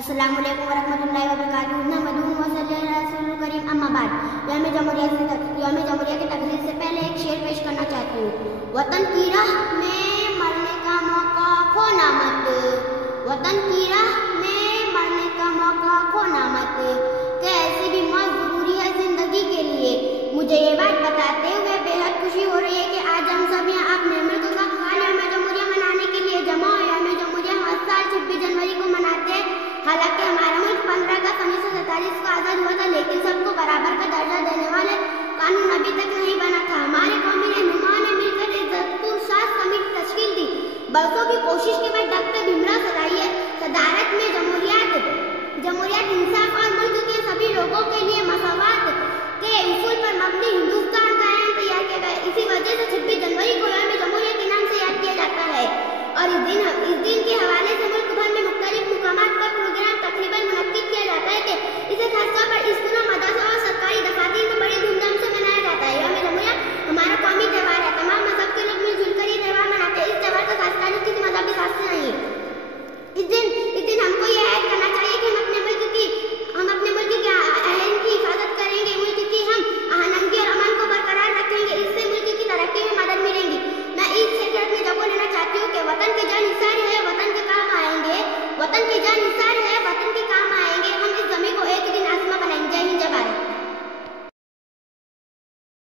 السلام علیکم ورحمۃ اللہ وبرکاتہ۔ نحمدہ و صلی علی رسول کریم، اما بعد۔ یوم جمہوریہ کی تقریر سے پہلے ایک شعر پیش کرنا چاہتی ہوں۔ وطن کی راہ میں مرنے کا موقع کھونا مت، وطن کی راہ میں مرنے کا موقع کھونا مت، کیسی بھی موت ضروری ہے زندگی کے لیے، مجھے یہ بات بتاتے